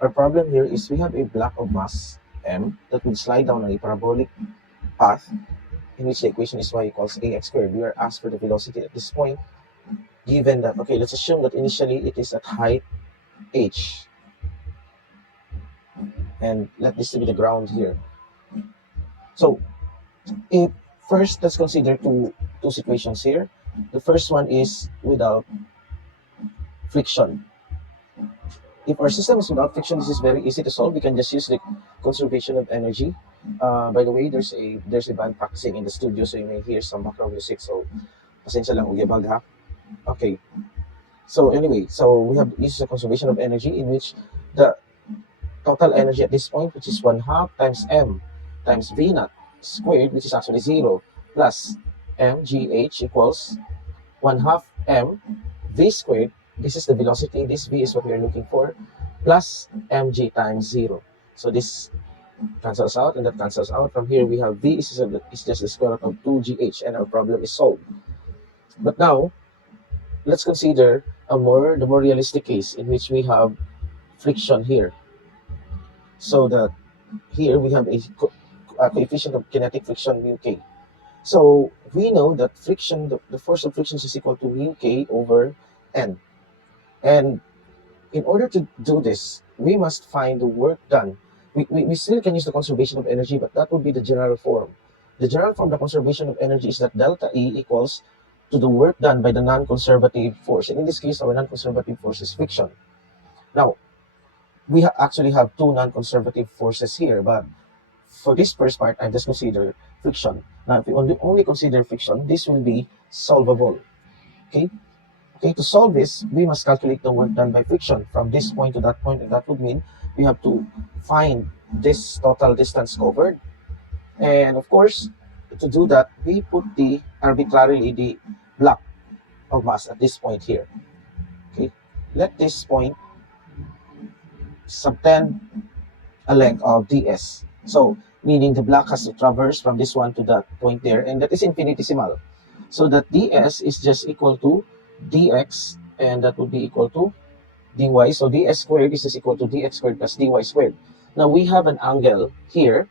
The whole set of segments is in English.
Our problem here is we have a block of mass m that will slide down on a parabolic path in which the equation is y equals ax squared. We are asked for the velocity at this point, given that, okay, let's assume that initially it is at height h, and let this be the ground here. So if first, let's consider two situations here. The first one is without friction. If our system is without friction, this is very easy to solve. We can just use the conservation of energy. By the way, there's a band practicing in the studio, so you may hear some background music. So pasensya lang, ugyabag ha. Okay. So anyway, so we have this is a conservation of energy in which the total energy at this point, which is 1/2 times m times v naught squared, which is actually 0, plus mgh equals 1/2 m v squared. This is the velocity. This v is what we are looking for, plus mg times 0. So this cancels out and that cancels out. From here, we have v is just the square root of 2gh, and our problem is solved. But now, let's consider the more realistic case in which we have friction here. So that here we have a coefficient of kinetic friction mu k. So we know that friction, the force of friction is equal to mu k over n. And in order to do this, we must find the work done. We still can use the conservation of energy, but that would be the general form. The general form of the conservation of energy is that delta E equals to the work done by the non-conservative force. And in this case, our non-conservative force is friction. Now, we actually have two non-conservative forces here, but for this first part, I just consider friction. Now, if we only consider friction, this will be solvable. Okay? Okay, to solve this, we must calculate the work done by friction from this point to that point, and that would mean we have to find this total distance covered. And of course, to do that, we put arbitrarily the block of mass at this point here. Okay, let this point subtend a length of ds. So, meaning the block has to traverse from this one to that point there, and that is infinitesimal. So that ds is just equal to dx, and that would be equal to dy. So ds squared is just equal to dx squared plus dy squared. Now we have an angle here.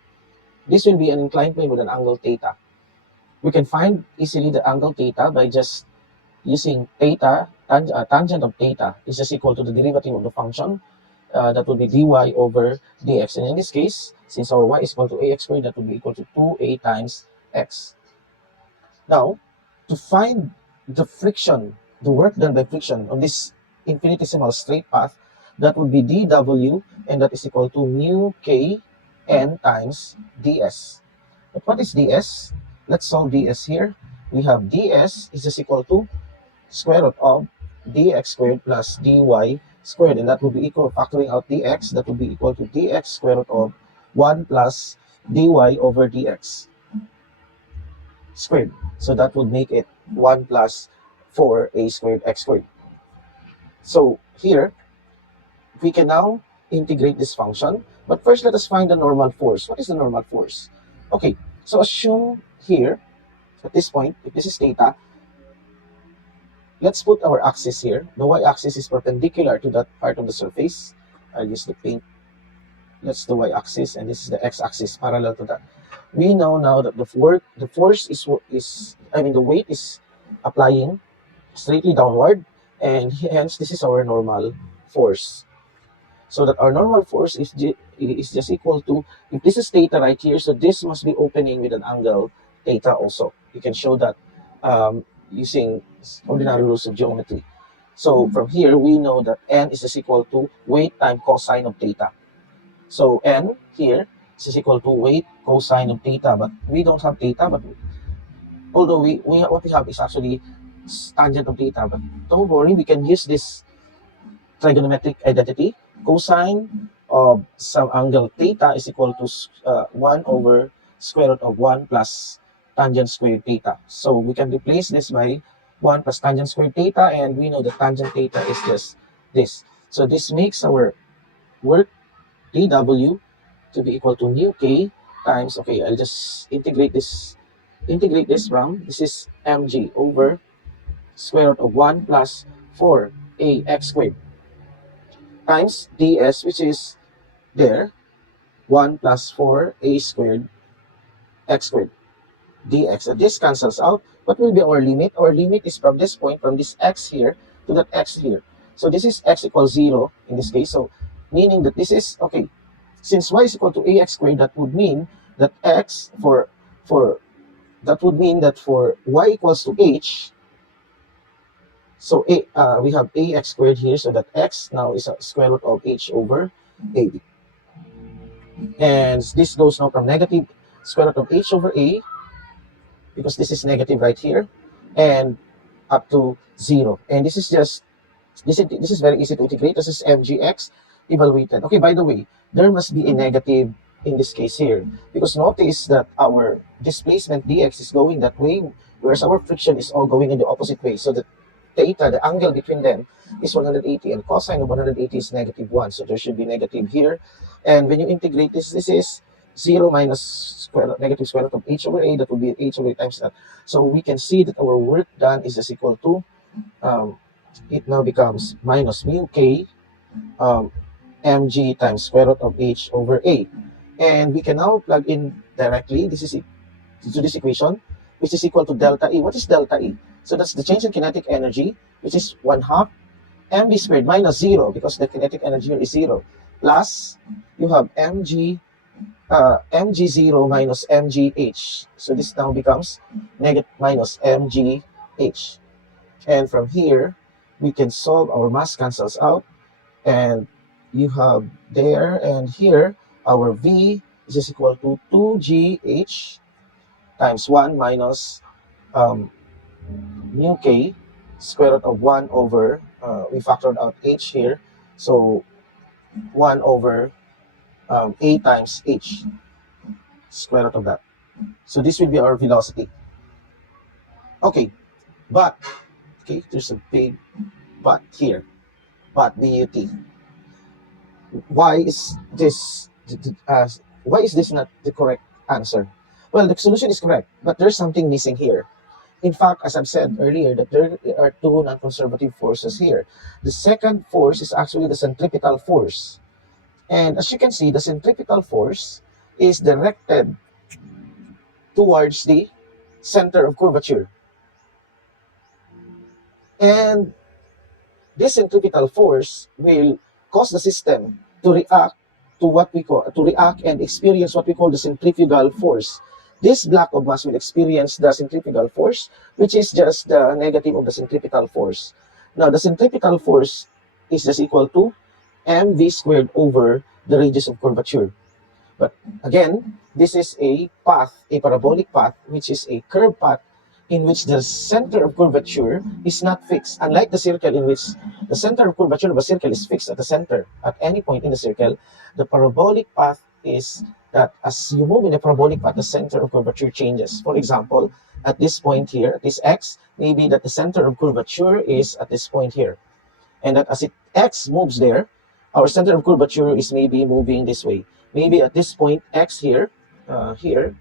This will be an inclined plane with an angle theta. We can find easily the angle theta by just using theta, tangent of theta is just equal to the derivative of the function. That would be dy over dx. And in this case, since our y is equal to ax squared, that would be equal to 2a times x. Now, to find the friction, the work done by friction on this infinitesimal straight path, that would be dw, and that is equal to mu k n times ds. But what is ds? Let's solve ds here. We have ds is just equal to square root of dx squared plus dy squared, and that would be equal, factoring out dx, that would be equal to dx square root of 1 plus dy over dx squared. So that would make it 1 plus 4a squared x squared. So here, we can now integrate this function. But first, let us find the normal force. What is the normal force? Okay, so assume here, at this point, if this is theta, let's put our axis here. The y-axis is perpendicular to that part of the surface. I'll use the paint. That's the y-axis, and this is the x-axis parallel to that. We know now that the force the weight is applying straightly downward, and hence this is our normal force. So that our normal force is just equal to, if this is theta right here, so this must be opening with an angle theta also. You can show that using ordinary rules of geometry. So from here, we know that n is just equal to weight times cosine of theta. So n here is equal to weight cosine of theta, but we don't have theta, but although what we have is actually tangent of theta, but don't worry, we can use this trigonometric identity. Cosine of some angle theta is equal to 1 over square root of 1 plus tangent squared theta. So we can replace this by 1 plus tangent squared theta, and we know the tangent theta is just this. So this makes our work dw to be equal to mu k times, okay, I'll just integrate this from, this is mg over square root of 1 plus 4ax squared. times ds, which is there, 1 plus 4a squared x squared dx. And this cancels out. What will be our limit? Our limit is from this point, from this x here to that x here. So this is x equals 0 in this case. So meaning that this is, okay, since y is equal to ax squared, that would mean that x for that would mean that for y equals to h, so we have ax squared here, so that x now is a square root of h over a. And this goes now from negative square root of h over a, because this is negative right here, and up to 0. And this is just, this is very easy to integrate. This is mgx evaluated. Okay, by the way, there must be a negative in this case here, because notice that our displacement dx is going that way, whereas our friction is all going in the opposite way. So the theta, the angle between them, is 180, and cosine of 180 is -1. So there should be negative here. And when you integrate this, this is 0 minus negative square root of h over a. That would be h over a times that. So we can see that our work done is just equal to, it now becomes minus mu k mg times square root of h over a. And we can now plug in directly this is to this equation, which is equal to delta E. What is delta E? So that's the change in kinetic energy, which is 1/2 mv squared minus 0, because the kinetic energy here is 0, plus you have mg0 minus mgh. So this now becomes negative minus mgh. And from here, we can solve, our mass cancels out, and you have there and here, our v is just equal to 2gh times 1 minus mu k square root of 1 over, we factored out h here, so 1 over a times h, square root of that. So this will be our velocity. Okay, but, okay, there's a big but here, but but. Why is this not the correct answer? Well, the solution is correct, but there's something missing here. In fact, as I've said earlier, that there are two non-conservative forces here. The second force is actually the centripetal force. And as you can see, the centripetal force is directed towards the center of curvature. And this centripetal force will cause the system to react and experience what we call the centrifugal force. This block of mass will experience the centrifugal force, which is just the negative of the centripetal force. Now, the centripetal force is just equal to mv squared over the radius of curvature. But again, this is a path, a parabolic path, which is a curved path in which the center of curvature is not fixed. Unlike the circle, in which the center of curvature of a circle is fixed at the center at any point in the circle, the parabolic path is that as you move in a parabolic path, the center of curvature changes. For example, at this point here, at this x, maybe that the center of curvature is at this point here. And that as x moves there, our center of curvature is maybe moving this way. Maybe at this point, x here, here,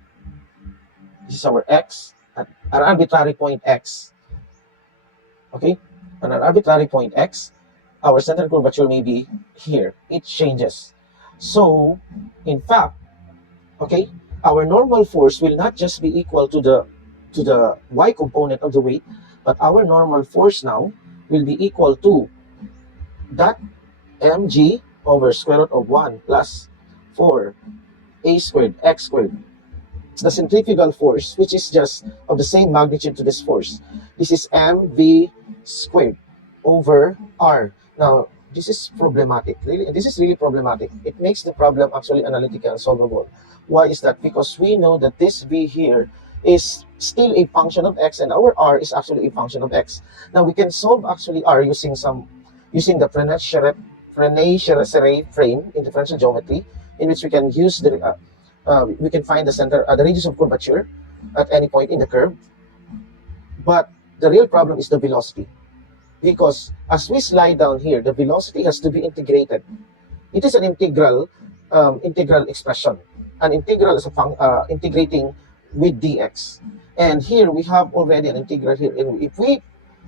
this is our x, at an arbitrary point x. Okay? At an arbitrary point x, our center of curvature may be here. It changes. So, in fact, okay, our normal force will not just be equal to the y component of the weight, but our normal force now will be equal to that mg over square root of 1 plus 4 a squared x squared. It's the centrifugal force, which is just of the same magnitude to this force. This is mv squared over r. Now, this is problematic. This is really problematic. It makes the problem actually analytically unsolvable. Why is that? Because we know that this v here is still a function of x, and our r is actually a function of x. Now, we can solve actually r using the Frenet-Serre frame in differential geometry, in which we can use we can find the center, the radius of curvature at any point in the curve. But the real problem is the velocity, because as we slide down here, the velocity has to be integrated. It is an integral expression. An integral is integrating with dx. And here we have already an integral here. And if we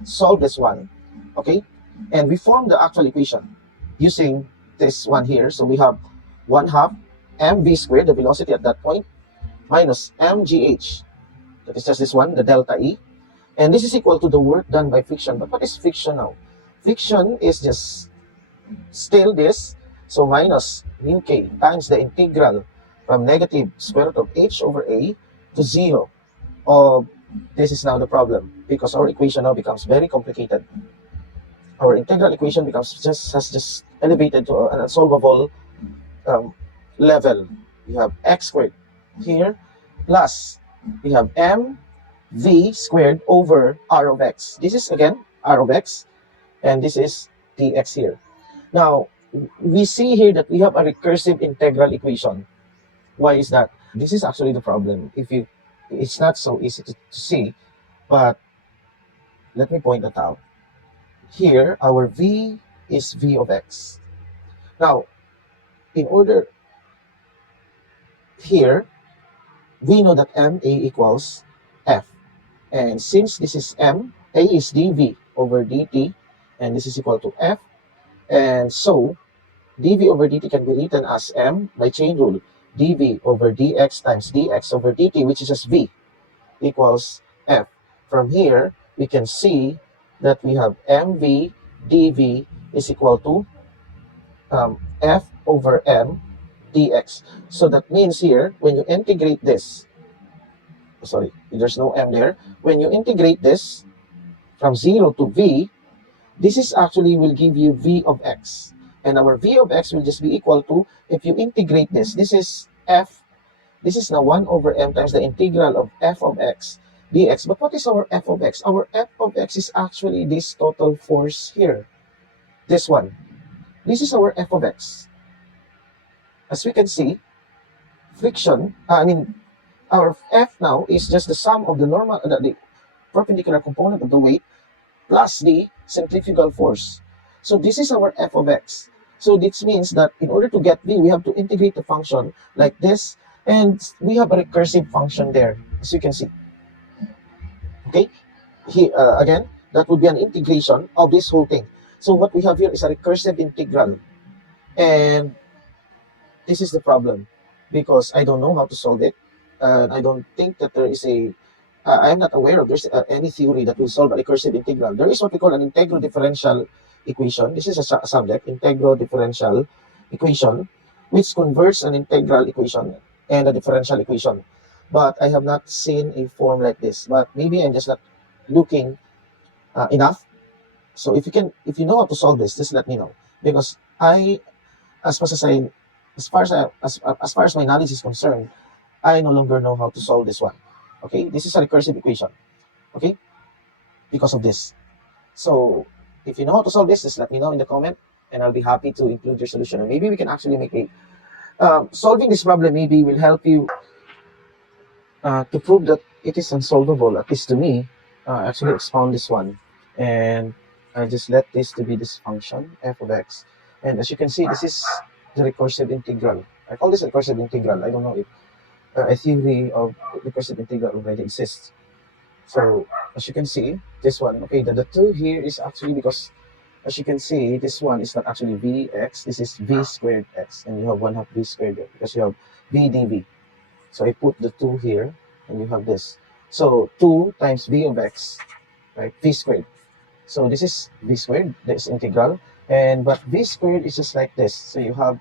solve this one, okay, and we form the actual equation using this one here. So we have 1/2 mv squared, the velocity at that point, minus mgh. That is just this one, the delta E. And this is equal to the work done by friction. But what is friction now? Friction is just still this. So minus mu k times the integral from negative square root of h over a to 0. This is now the problem, because our equation now becomes very complicated. Our integral equation has just elevated to an unsolvable um, level. You have x squared here plus we have m v squared over r of x. This is again r of x, and this is dx here. Now, we see here that we have a recursive integral equation. Why is that? This is actually the problem. It's not so easy to see, but let me point that out. Here, our v is v of x. Now, in order here, we know that ma equals f. And since this is m, a is dv over dt, and this is equal to f, and so dv over dt can be written as m by chain rule, dv over dx times dx over dt, which is just v, equals f. From here, we can see that we have mv dv is equal to f over m dx. So that means here, when you integrate this, sorry, there's no m there. When you integrate this from 0 to v, this is actually will give you v of x. And our v of x will just be equal to, if you integrate this is f, this is now 1 over m times the integral of f of x dx. But what is our f of x? Our f of x is actually this total force here. This one. This is our f of x. As we can see, friction, our f now is just the sum of the the perpendicular component of the weight plus the centrifugal force. So this is our f of x. So this means that in order to get v, we have to integrate the function like this, and we have a recursive function there, as you can see. Okay, here again, that would be an integration of this whole thing. So what we have here is a recursive integral, and this is the problem, because I don't know how to solve it. I don't think that there is I'm not aware of there's any theory that will solve a recursive integral. There is what we call an integral differential equation. This is a subject, integral differential equation, which converts an integral equation and a differential equation. But I have not seen a form like this. But maybe I'm just not looking enough. So if you know how to solve this, just let me know, because as far as I, as far as my knowledge is concerned, I no longer know how to solve this one. Okay, this is a recursive equation. Okay, because of this. So if you know how to solve this, just let me know in the comment, and I'll be happy to include your solution. And maybe we can actually make a solving this problem. Maybe will help you to prove that it is unsolvable. At least to me, actually expound this one, and I just let this to be this function f of x. And as you can see, this is the recursive integral. I call this recursive integral. I don't know if a theory of recursive integral already exists. So as you can see, this one, okay, the 2 here is actually because, as you can see, this one is not actually vx, this is v squared x, and you have 1/2 v squared there, because you have v dv. So I put the 2 here, and you have this. So 2 times v of x, right, v squared. So this is v squared, this integral, but v squared is just like this. So you have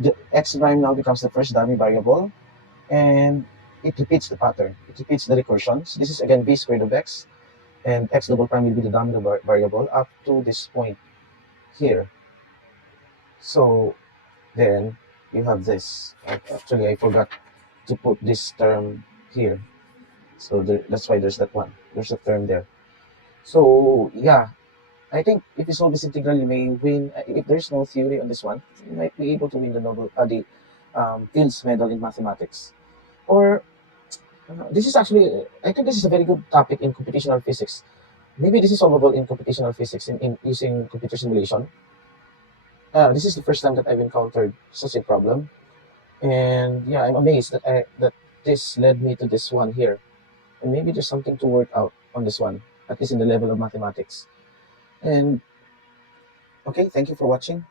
the x prime now becomes the first dummy variable, and it repeats the pattern. It repeats the recursion. So this is again v squared of x, and x double prime will be the dominant variable up to this point here. So then you have this. Actually, I forgot to put this term here. So that's why there's that one. There's a term there. So yeah, I think if you solve this integral, you may win. If there's no theory on this one, you might be able to win the Fields Medal in mathematics. Or this is actually, I think this is a very good topic in computational physics. Maybe this is solvable in computational physics in using computer simulation. This is the first time that I've encountered such a problem, and yeah, I'm amazed that this led me to this one here. And maybe there's something to work out on this one, at least in the level of mathematics. And okay, thank you for watching.